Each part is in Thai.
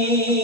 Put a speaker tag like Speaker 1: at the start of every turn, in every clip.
Speaker 1: ใ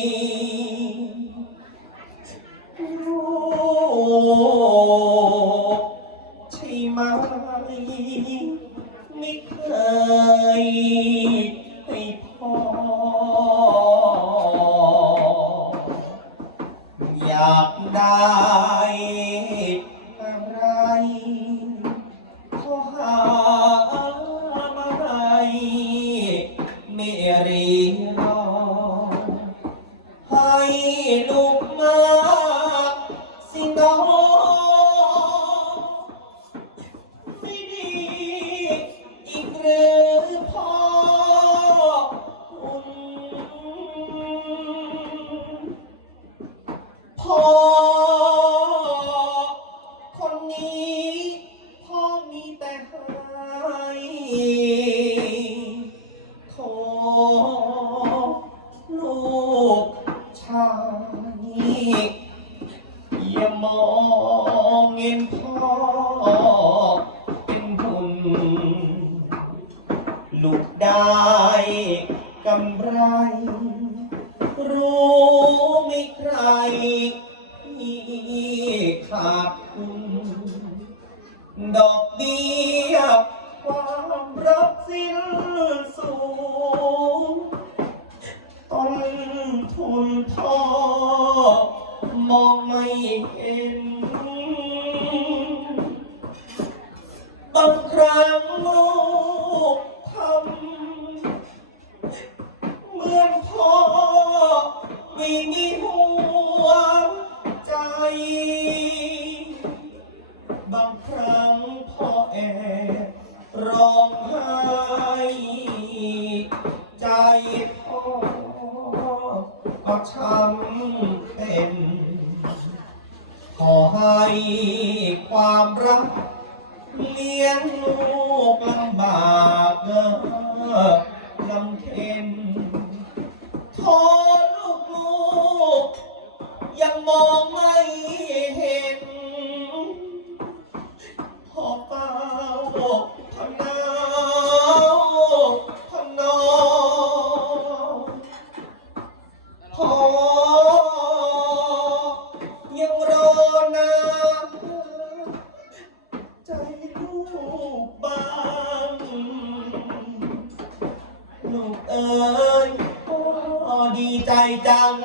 Speaker 1: ยพ่อดีใจจัง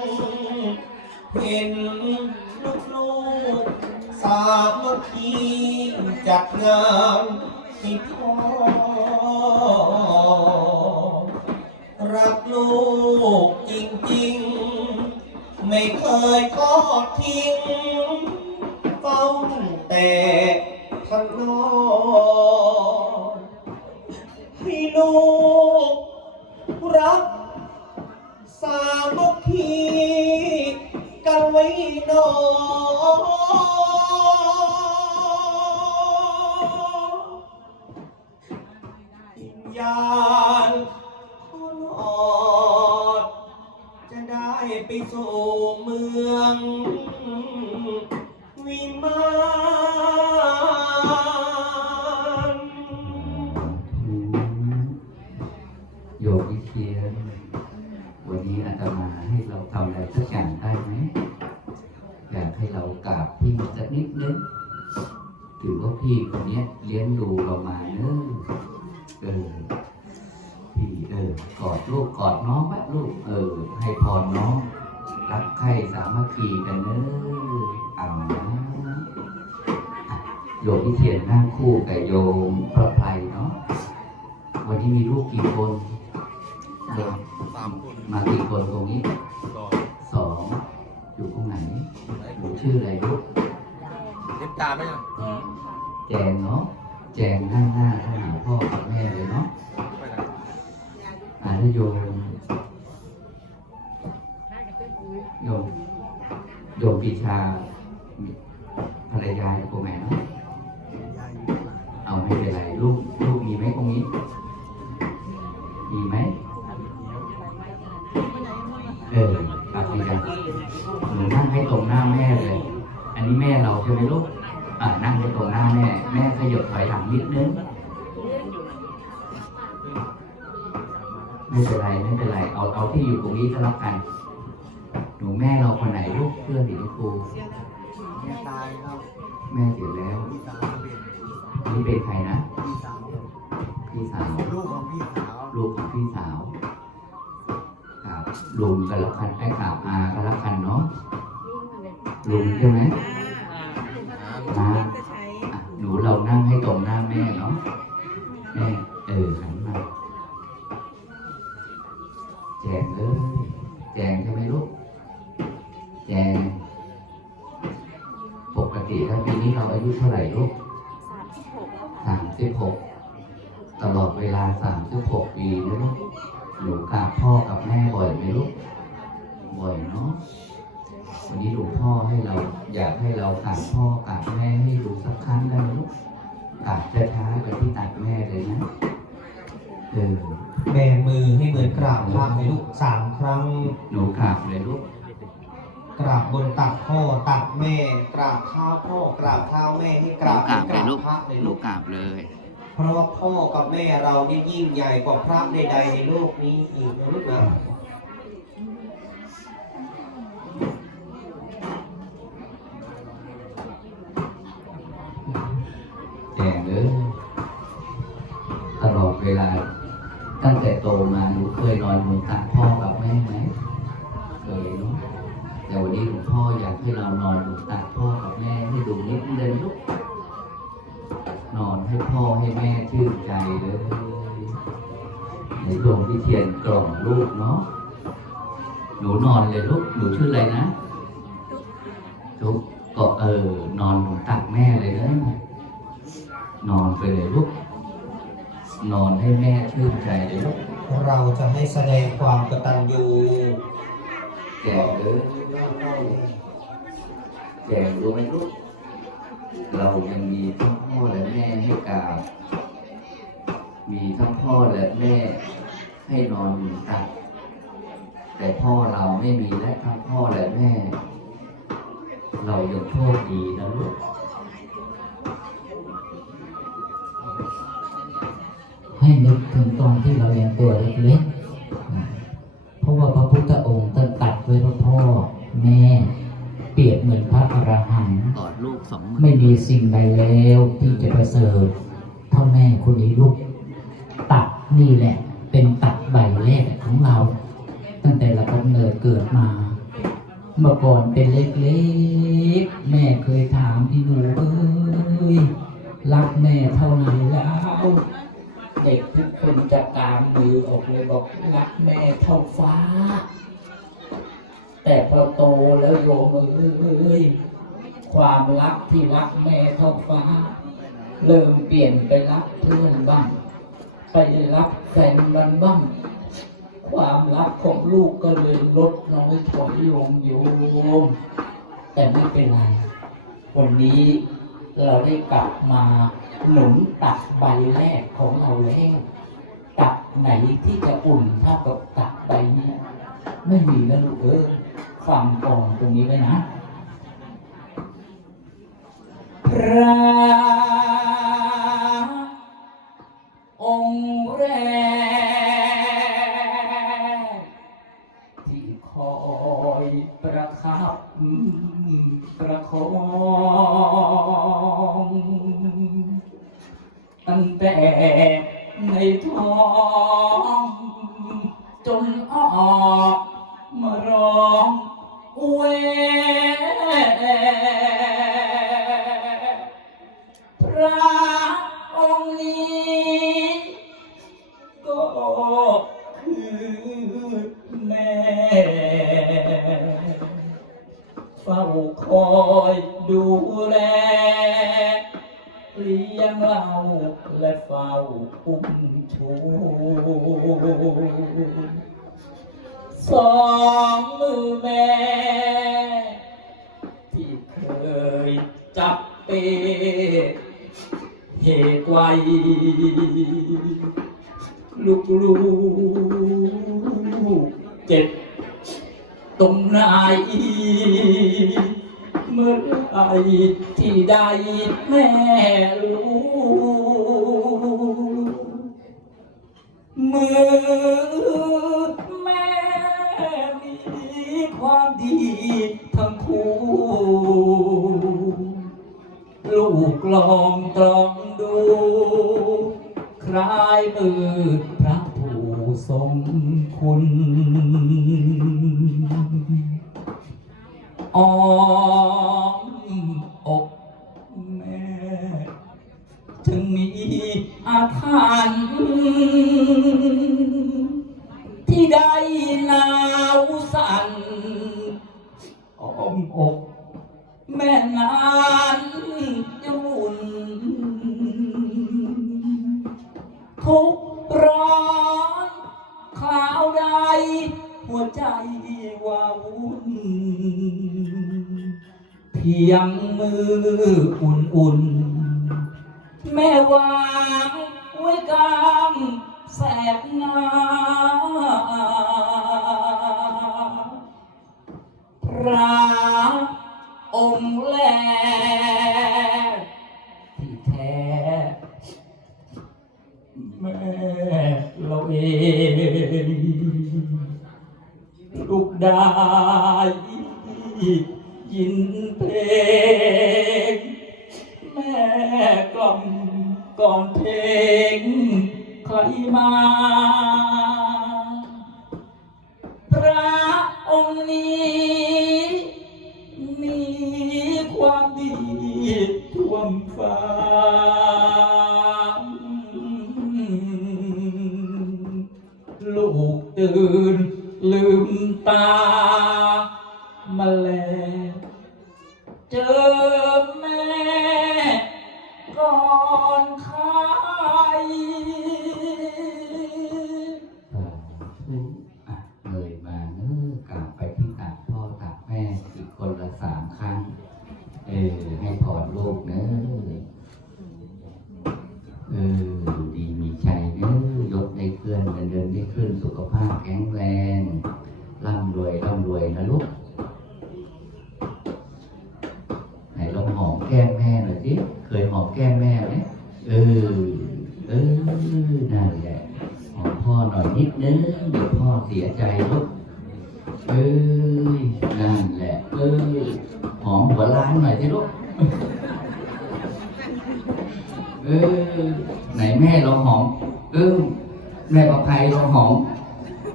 Speaker 1: เห็นลูกๆสามัคคีจัดงาน ไปสู่เมือง วิมาน
Speaker 2: โยมวิเชียนวันนี้อาตมาให้เราทำอะไรสักอย่างได้ไหม อยากให้เรากราบพี่สักนิดนึงถือว่าพี่คนนี้เลี้ยงดูเรามาเนอะเออ ลูกกอดน้องแม่ลูกเออ ให้พรน้อง รักใครสามัคคีกันเนอะเอานะอะโยมวิเชียนนั่งคู่กับโยมพระไพรเนาะวันนี้มีลูกกี่คนเด็ก
Speaker 3: สามคน
Speaker 2: มากี่คนตรงนี้สองอยู่ตรงไหนหนูชื่ออะไรลูก
Speaker 3: เล็บตาไหมล่ะ
Speaker 2: แจงเนาะแจงหน้าหน้าเข้าหาพ่อกับแม่เลยเนาะ
Speaker 3: หน
Speaker 2: อ่าถ้าโยมโยมโยมปีชาภรรยาโกแม่เนาะเอาไม่เป็นไรลูกลูกมีไหมตรงนี้ มีไหมเออครับดีจังหนูนั่งให้ตรงหน้าแม่เลย อันนี้แม่เราใช่ไหมลูกอ่านั่งให้ตรงหน้าแม่ แม่ขยบถอยหลังนิดนึง ไม่เป็นไรไม่เป็นไร เอาเอาที่อยู่ตรงนี้ก็แล้วกัน หนูแม่เราคนไหนลูกเพื่อนสีชมพู
Speaker 3: แม่ตายครับ
Speaker 2: แม่เสียแล้ว
Speaker 3: พี่สาวเป็น
Speaker 2: นี่เป็นใครนะ
Speaker 3: พี่สาว
Speaker 2: พี่สาว
Speaker 3: ลูกของพี่สาว
Speaker 2: ลูกของพี่สาวครับลุงกันแล้วกันไอ้กราบอากันแล้วกันเนาะลุงใช่ไหมนะอะหนูเรานั่งให้ตรงหน้า วันนี้หลวงพ่อให้เราอยากให้เรากราบพ่อกราบแม่ให้ดูสักครั้งได้ไหมลูกกราบช้าๆกับที่ตักแม่เลยนะเออ
Speaker 1: แบมือให้เหมือนกราบพระให้ลูกสามครั้ง
Speaker 2: หนูกราบเลยลูก
Speaker 1: กราบบนตักพ่อตักแม่ กราบเท้าพ่อกราบเท้าแม่ให้กราบให้กราบพระใน
Speaker 2: ห
Speaker 1: ลู
Speaker 2: นู
Speaker 1: ก
Speaker 2: กราบเลย
Speaker 1: เพราะว่าพ่อกับแม่เรานี่ยิ่งใหญ่กว่าพระใดๆในโลกนี้อีกนะลูกนะ
Speaker 2: มาหนูเคยนอนบนตักพ่อกับแม่ไหมเคยเนาะแต่วันนี้หลวงพ่ออยากให้เรานอนบนตักพ่อกับแม่ให้ดูนิดนึงลูกนอนให้พ่อให้แม่ชื่นใจเลยในดวงที่เทียนกล่อมลูกเนาะหนูนอนเลยลูกหนูชื่ออะไรนะจุ๊บก็เออนอนบนตักแม่เลยนะนอนไปเลยลูกนอนให้แม่ชื่นใจเลยลูก
Speaker 1: เราจะให้แสดงความกตัญญู
Speaker 2: แจกเลยแจกรู้ไหมลูกเรายังมีทั้งพ่อและแม่ให้กราบมีทั้งพ่อและแม่ให้นอนอยู่ตักแต่พ่อเราไม่มีและทั้งพ่อและแม่ เรายังโชคดีนะลูก
Speaker 4: ให้นึกถึงตอนที่เรายังตัวเล็กๆ เพราะว่าพระพุทธองค์ท่านตรัดไว้ว่าพ่อแม่เปรียบเหมือนพระอรหันต์
Speaker 2: กอดลูกสองมื
Speaker 4: ไม่มีสิ่งใดแล้วที่จะประเสริฐเท่าแม่คนนี้ลูกตักนี่แหละ เป็นตักใบแรกของเรา ตั้งแต่เรากำเนิดเกิดมาเมื่อก่อนเป็นเล็กๆ แม่เคยถามที่หนูเอ้ยรักแม่เท่าไหร่แล้ว เด็กทุกคนจะกางมือออกเลยบอกรักแม่เท่าฟ้า แต่พอโตแล้วโยมเอ้ยความรักที่รักแม่เท่าฟ้า เริ่มเปลี่ยนไปรักเพื่อนบ้าง ไปรักแฟนมันบ้าง ความรักของลูกก็เลยลดน้อยถอยลงโยมแต่ไม่เป็นไรวันนี้ เราได้กลับมาหนุนตักใบแรกของเราแล้วตักไหนที่จะอุ่นเท่ากับตักใบเนี้ยไม่มีนะลูกเอ้ยฟังก่อนตรงนี้ไว้นะ พระองค์แรก คอยประคับประคองตั้งแต่ในท้องจนออกมาร้องเวพระองค์นี้ ฝ้าคอยดูแลเลี้ยงเราและเฝ้าอุ้มชูสองมือแม่ ที่เคยจับเปเหตุไวลูกลูกเจ็บ ตรงไหนเมื่อไหรที่ได้แม่รู้มือแม่มีความดีทั้งคู่ลูกลองตรองดู คลายมือพระผู้ทรงคุณ อ้อมอกแม่ ถึงมีอาถรรพ์ที่ได้หนาวสั่นอ้อมอกแม่นาน ยงมืออุ่นๆ แม่วางไว้กางแสกหน้าพระองค์แลที่แท้ แม่เราเอง ลูกได้ ก่อนเพลงใครมา
Speaker 2: สียใจลูกเอ้ยนั่นแหละ เออหอมหัวล้านหน่อยสิลูกเออไหนแม่ลองหอม เออแม่ประภัยลองหอม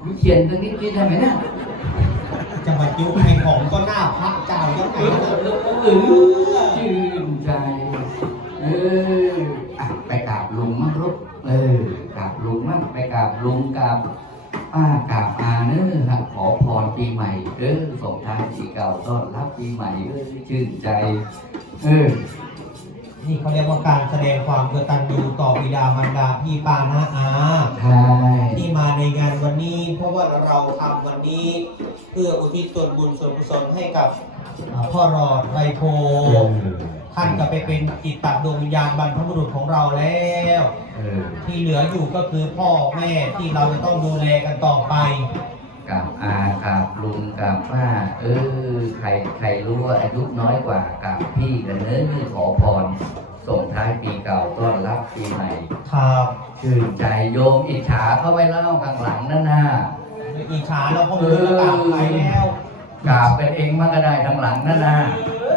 Speaker 2: วิเชียนสักนิดนิดได้ไหมเนะ
Speaker 1: จะมายุให้ของก็หน้าพระเจ้ายังไง
Speaker 2: เออ
Speaker 1: นะ
Speaker 2: เออชื่นใจ เอออะไปกราบลุงมั่งลูกเออกราบลุงมั่งไปกราบลุงกราบ ป้ากราบอาเนอะฮะขอพรปีใหม่เด้อส่งท้ายปีเก่าต้อนรับปีใหม่เออชื่นใจเออ
Speaker 1: นี่เขาเรียกว่าการแสดงความกตัญญูต่อบิดามารดาพี่ป้าน้าอา
Speaker 2: ใช่
Speaker 1: ที่มาในงานวันนี้ เพราะว่าเราทำวันนี้ เพื่ออุทิศส่วนบุญส่วนกุศลให้กับอ่าพ่อรอดไรโพ
Speaker 2: เออ
Speaker 1: ท่านก็ไปเป็นจิตตดวงวิญญาณบรรพบุรุษของเราแล้ว
Speaker 2: เออ
Speaker 1: ที่เหลืออยู่ก็คือพ่อแม่ที่เราจะต้องดูแลกันต่อไป
Speaker 2: กับอากับลุงกับป้า เออ ใครใครรู้ว่าอายุน้อยกว่ากับพี่กันเนื้อขอพร ส่งท้ายปีเก่าต้อนรับปีใหม่
Speaker 1: ครับ
Speaker 2: ชื่นใจโยมอิจฉาเข้าไปแล้วข้างหลังนั่นน่ะ
Speaker 1: อิจฉาเราก็มือกราบไปแล้ว
Speaker 2: กราบเป็นเองมันก็ได้ข้างหลังนั่นน่ะ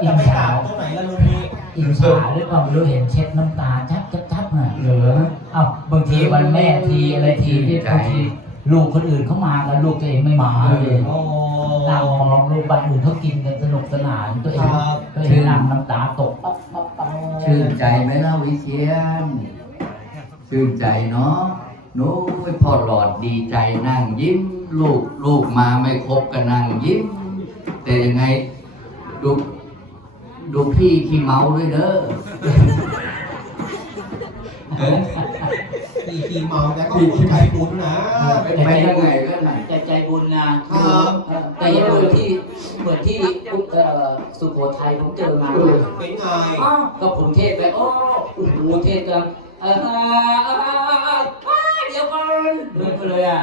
Speaker 1: จะไปกราบตรงไหนล่ะลุงนี้
Speaker 4: อิจฉาหรือเปล่าไม่รู้เห็นเช็ดน้ำตาจับจับจับอะ
Speaker 2: เหลือ
Speaker 4: เอ้าบางทีวันแม่ทีอะไรทีที่บางทีลูกคนอื่นเขามากันลูกตัวเองไม่มาเลย
Speaker 1: โอ้
Speaker 4: นั่งมองลูกบ้านอื่นเขากินกันสนุกสนานตัวเองตัวเองนั่งน้ำตาตกปั๊บปั๊บปั๊บ
Speaker 2: ชื่นใจไหมเล่าวิเชียนชื่นใจเนาะโน้ยพ่อหลอดดีใจนั่งยิ้ม ลูกลูกมาไม่ครบก็นั่งยิ้ม แต่ยังไงดู ดูพี่ขี้เมาด้วยเด้อ
Speaker 1: ตีทีเมาแต่ก็คนใจบุญนะ
Speaker 2: ไปยังไงก็ไหน
Speaker 4: ใจใจบุญนะครับแต่อยังเหมือนที่เหมือนที่เอ่อสุโขทัยผมเจอมา
Speaker 1: เป็นไง
Speaker 4: อ้าวก็ผมเทศไปโอ้โอ้โหเทศกันเออเดี๋ ยวก่อนเดินไปเลยอะ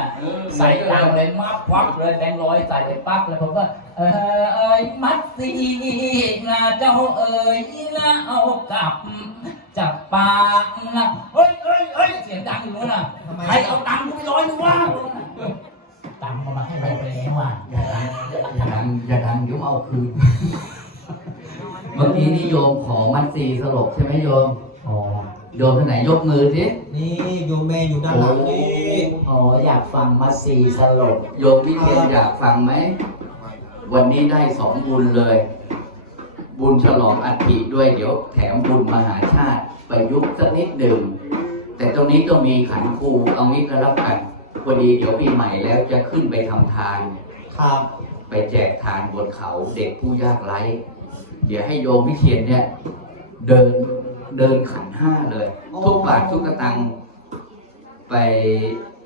Speaker 4: ใส่ตังค์เลยมัดควักเลยแบงค์ร้อยใส่ไปปั๊บแล้วผมก็เออเอ้ยมัดสีนะเจ้าเอ้ยนะเอากลับจับปากนะเฮ้ยเฮ้ยเฮ้ยเสียงดังอยู่นู้นน่ะ
Speaker 1: ทำไม
Speaker 4: ใครเอาตังค์กูไปร้อยหนึงวะตังค์เอามาให้เราไปแล้วอะ
Speaker 2: อย่าดังอย่าดังอย่าดังเดี๋ยวเอาคืนเมื่อกี้นี่โยมขอมัดสีสลบใช่ไหมโยม
Speaker 4: อ๋อ
Speaker 2: โยมที่ไหนยกมือสิ
Speaker 1: นี่โยมแม่อยู่ด้านหลังนี่
Speaker 4: อ๋ออยากฟังมาซีสลบ
Speaker 2: โยมวิเทียนอยากฟังไหม วันนี้ได้สองบุญเลย บุญฉลองอัฐิด้วยเดี๋ยวแถมบุญมหาชาติประยุกต์สักนิดหนึ่งแต่ตรงนี้ต้องมีขันครูเอางี้ก็แล้วกันพอดีเดี๋ยวปีใหม่แล้วจะขึ้นไปทำทาน
Speaker 1: ครับ
Speaker 2: ไปแจกทานบนเขาเด็กผู้ยากไร้ เดี๋ยวให้โยมวิเชียนเนี่ย เดิน เดินขันห้าเลย ทุกบาททุกกระตังไป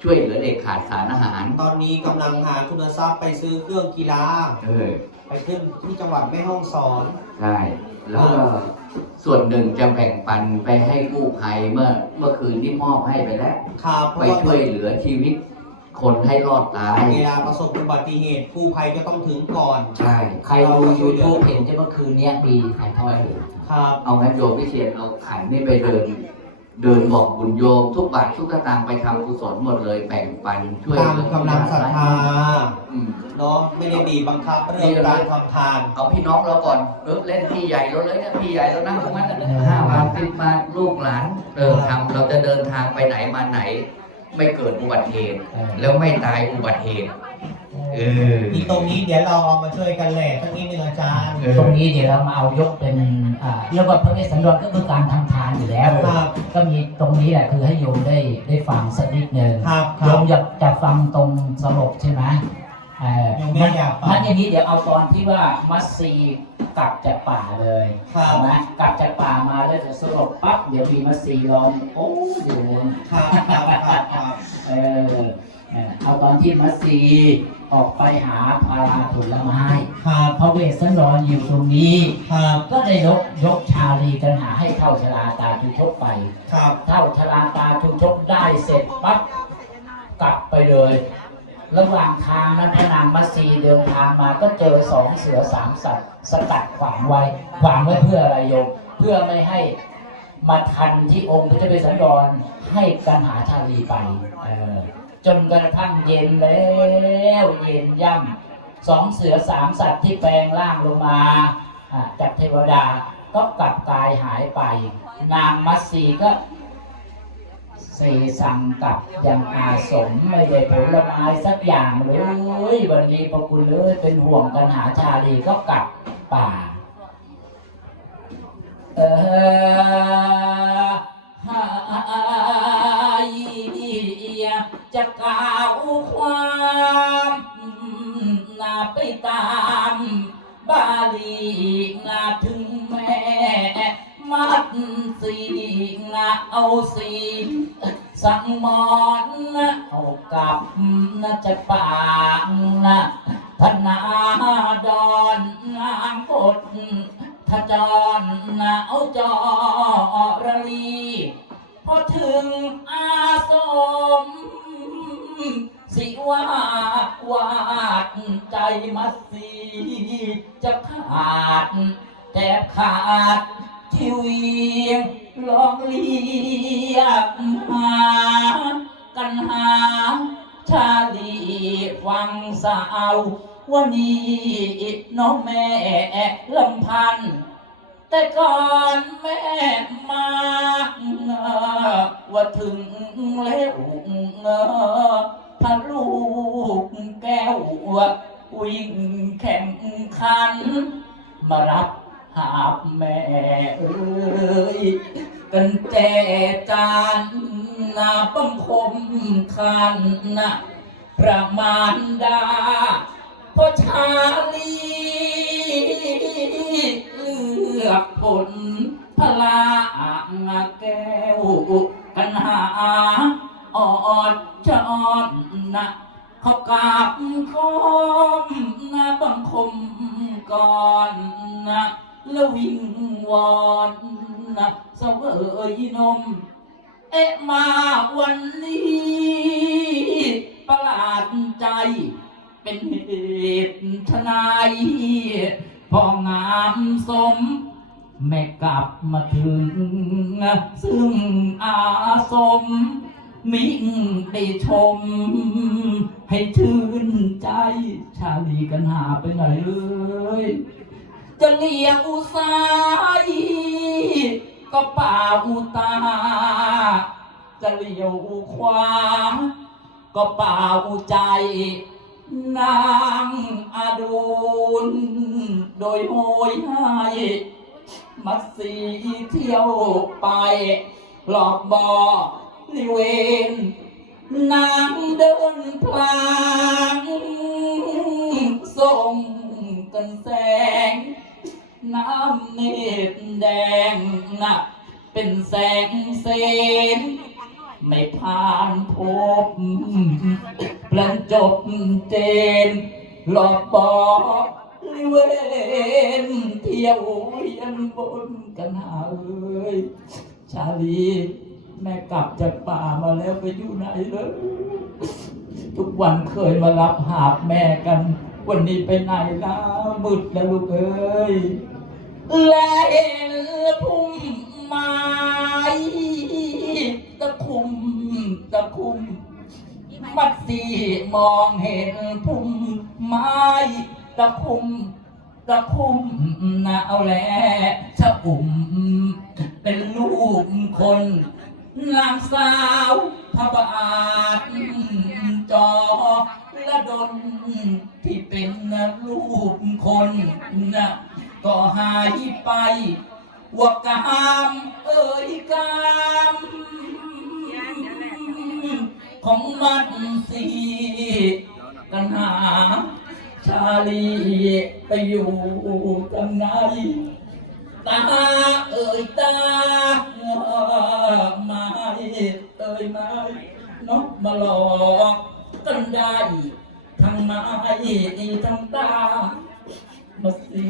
Speaker 2: ช่วยเหลือเด็กขาดสารอาหาร
Speaker 1: ตอนนี้กำลังหาทุนทรัพย์ไปซื้อเครื่องกีฬา
Speaker 2: เออ
Speaker 1: ไปขึ้นที่จังหวัดแม่ฮ่องสอน
Speaker 2: ใช่ แล้วก็ส่วนหนึ่งจะแบ่งปันไปให้กู้ภัยเมื่อเมื่อคืนที่มอบให้ไปแล้ว
Speaker 1: ครับเพ
Speaker 2: ไป
Speaker 1: ราะว่า
Speaker 2: ช่วยเหลือชีวิต คนให้รอดตาย
Speaker 1: เวลาประสบอุบัติเหตุกู้ภัยก็ต้องถึงก่อน
Speaker 2: ใช่
Speaker 4: ใครดูยูทูบเห็นจะเมื่อคืนเนี้ยมีถ่ายทอดอยู่
Speaker 1: ครับ
Speaker 2: เอางั้นโยมวิเชียนเอาขันนี่ไปเดิน เดินบอกบุญโยม ทุกบาททุกสตางค์ไปทำกุศลหมดเลยแบ่งปันช่วย
Speaker 1: ตามกำลังศรัทธา
Speaker 2: อืม
Speaker 1: เนาะไม่ได้บีบบังคับเรื่องการทำทาน
Speaker 2: เอาพี่น้องเราก่อนเออเล่นพี่ใหญ่เราเลยเนี่ยพี่ใหญ่เรานั่งตรงนั้นน่ะห้าบาทสิบบาทลูกหลานเออทำเราจะเดินทางไปไหนมาไหน ไม่เกิดอุบัติเหตุแล้วไม่ตายอุบัติเหตุ เออ
Speaker 1: ที่ตรงนี้เดี๋ยวเราเอามาช่วยกันแหละทั้งนี้หนึ่งอาจารย์
Speaker 2: เออ
Speaker 4: ตรงนี้เดี๋ยวเรามาเอายกเป็นอ่าเรียกว่าพระเวสสันดรก็คือการทำทานอยู่แล้ว
Speaker 1: ครับ
Speaker 4: ก็มีตรงนี้แหละคือให้โยมได้ได้ฟังสักนิดหนึ่ง
Speaker 1: ครับค
Speaker 4: โย
Speaker 1: รับ
Speaker 4: มอยากจะฟังตรงสลบใช่ไหมเออ
Speaker 1: โยมไม่อยากฟัง
Speaker 4: งั้นอย่างนี้เดี๋ยวเอาตอนที่ว่ามัสซีกลับจากป่าเลย
Speaker 1: ครับ
Speaker 4: เอาไหมกลับจากป่ามาแล้วจะสลบปั๊บเดี๋ยวมีมัสซีร้อนโอ้อยู่
Speaker 1: ครับครับครับครับ
Speaker 4: เออ เออเอาตอนที่มัสซีออกไปหาพาราผลไม้
Speaker 1: ครับ
Speaker 4: พระเวสสันดรอยู่ตรงนี้
Speaker 1: ครับ
Speaker 4: ก็ได้ยกยกชาลีกันหาให้เท่าชลาตาทุชกไป
Speaker 1: ครับ
Speaker 4: เท่าชลาตาทุชกได้เสร็จปั๊บกลับไปเลย ระหว่างทางนั้นพระนางมัสซีเดินทางมาก็เจอสองเสือสามสัตว์สกัดขวางไว้ ขวางไว้เพื่ออะไรโยมเพื่อไม่ให้มาทันที่องค์พระเจ้าเวสสันดรให้กันหาชาลีไปเออ จนกระทั่งเย็นแล้วเย็นย่ำสองเสือสามสัตว์ที่แปลงร่างลงมาจากเทวดาก็กลับกายหายไป นางมัสซีก็เสสังกับยังอาสมไม่ได้ผลไม้สักอย่างเลยวันนี้พระคุณเลยเป็นห่วงกันหาชาลีก็กลับป่า เออหา จะกล่าวความนาไปตามบาลีนาถึงแม่มัดสีนาเอาสีสังมอนนะเอากับนะจะปางนะธนาดอนนางกดทจรนะเอาจอระลีพอถึงอาสม ว่าวาดใจมัดสีจะขาดแทบขาดชีวิตลองเลียกหากันหา ชาลีฟังสาววันนี้น้องแม่ลำพันแต่ก่อนแม่มาว่าถึงแล้ว ถ้าลูกแก้ววิ่งแข่งขัน มารับหาบแม่เอ้ยกันแจจานนาบังคมคันนะประมาณดาพราะชาลีเลือกผลพลางแก้วกันหา ออดชอนนะเขากราบคมนะบังคมก่อนนะแล้ววิงวอนนะเสวยนม เอ๊ะมาวันนี้ ประหลาดใจ เป็นเหตุทนายพองามสม แม่กลับมาถึง ซึ่งอาสม มิได้ชม ให้ชื่นใจ ชาลีกันหาไปไหนเอ้ยจะเลี้ยงอุสายก็ป่าอุตา จะเลี้ยวอุขวาก็ป่าอุใจ นางอาดูนโดยโหยให้มัดสีเที่ยวไป หลอกบอลิ เวนนางเดินพลางส่งกันแสง น้ำเนตรแดงนะเป็นแสงเสนไม่ผ่านพบพลันจบเจน หลอกบอกลิเวนเที่ยวเวียนบนกันหาเอ้ยชาลี แม่กลับจากป่ามาแล้วไปอยู่ไหนเลยทุกวันเคยมารับหาบแม่กัน วันนี้ไปไหนแล้วมืดแล้วลูกเอ้ยและเห็นพุ่มไม้ตะคุมตะคุม มัดสีมองเห็นพุ่มไม้ตะคุมตะคุมนะเอาแลชะอุ่มเป็นลูกคน นางสาวพระบาทจอละดนที่เป็นลูกคนนะก็หายไปว่ากามเอ่ยกามของมันสีกันหา ชาลีไปอยู่กันไหนตาเอ่ยตา ยไม่นกมาหลอกกันได้ทั้งไม้ทั้งตามาสี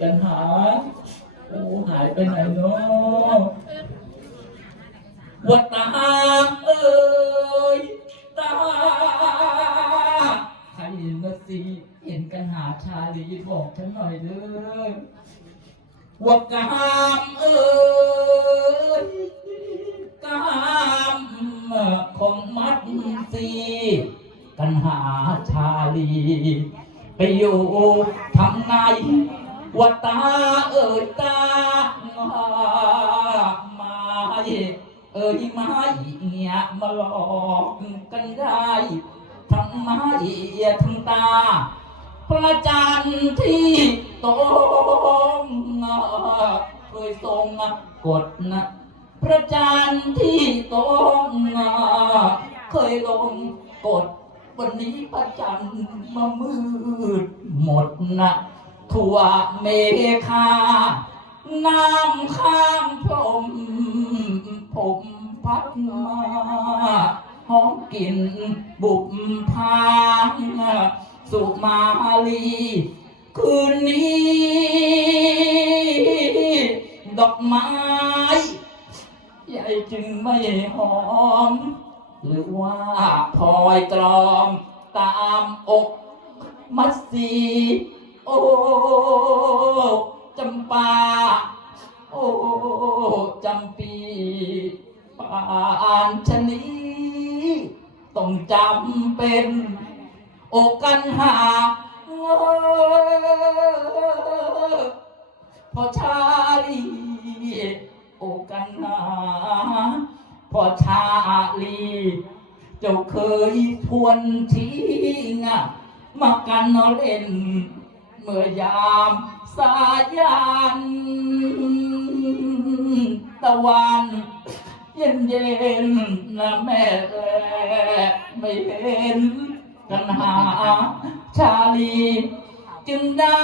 Speaker 4: กันหาโอ้หายไปไหนเนาะว่าตาเอ่ยตาใครเห็นมาสีเห็นกันหาชาลีบอกฉันหน่อยเด้อว่ากามเอ้ย กามของมัดสีกันหาชาลี ไปอยู่ทางในว่าตาเอ้ยตามาเอ้ยมาเนี่ยมาหลอกกันได้ทั้งไม้ทั้งตา พระจันทร์ที่ตรงเคยทรงกฎนะ พระจันทร์ที่ตรงาเคยลงกฎวันนี้พระจันทร์มามืดหมดนะทั่วเมฆาน้ำข้างพรมผมพัดมาหอมกลิ่นบุบพางสุมาลี คืนนี้ ดอกไม้ ใหญ่จึงไม่หอม หรือว่าพลอยตรอมตามอกมัดสีโอ้จำปา โอ้จำปีปานชนีต้องจำเป็นอกกันหาพอชาลี อกันหาพอชาลี เจ้าเคยทวนทิ้งมากันนอเล่น เมื่อยามสายันตะวันเย็นเย็นนะแม่แลไม่เห็นกันหาชาลี จึงได้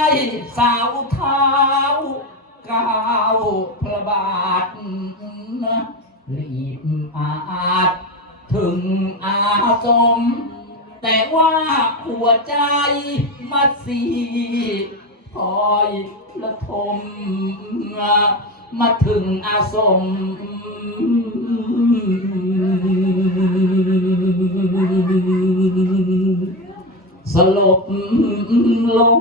Speaker 4: สาวเท้า ก้าวพระบาทรีบอาจถึงอาสม แต่ว่าหัวใจมัดสีพลอยละทมมาถึงอาสมสลบลง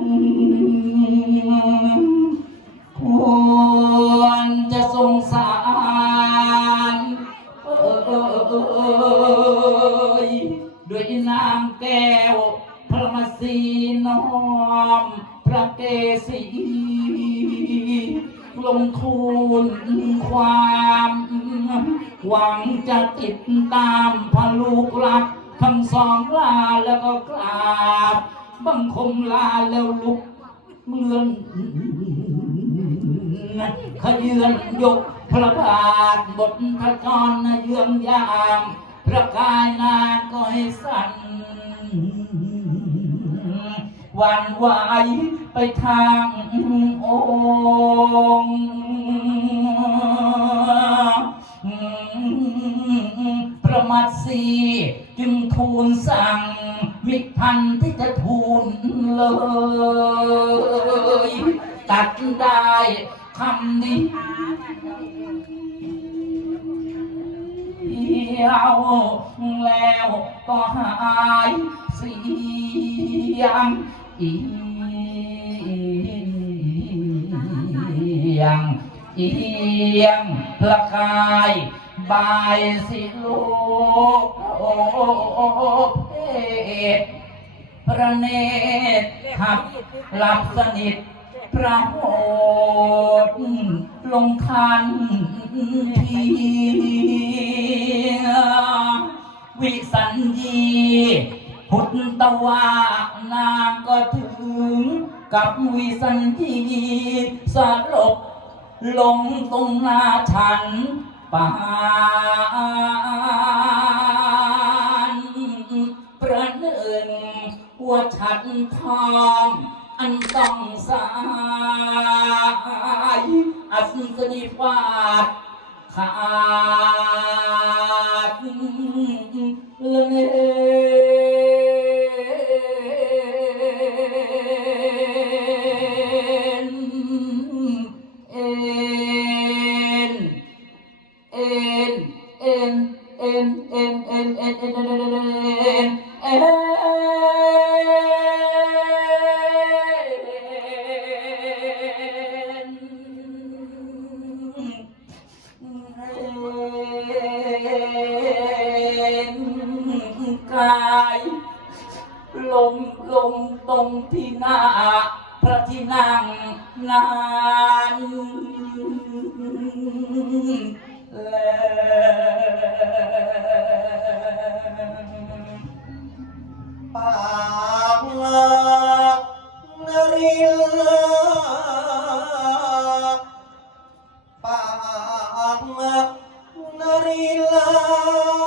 Speaker 4: ขยืนยกพระบาทบทพระจรเยืองยาง พระกายนางก็ให้สั่นวันไหวไปทางองค์ พระมัตสีจึงทูลสั่ง มิพันธ์ที่จะทูลเลย ตัดได้คำนี้เที่ยวแล้วก็หายเสียงอียงเอียงประกาย บายสิโลกโอเพศพระเนตรขับหลับสนิทพระโอษฐ์ลงคันทีวิสัญญีพุทธวานางก็ถึงกับวิสัญญีสลบลงตรงหน้าฉัน ปานประหนึ่งว่าฉันทองอันต้องสายอัศนีฟาดขาดเล
Speaker 1: ย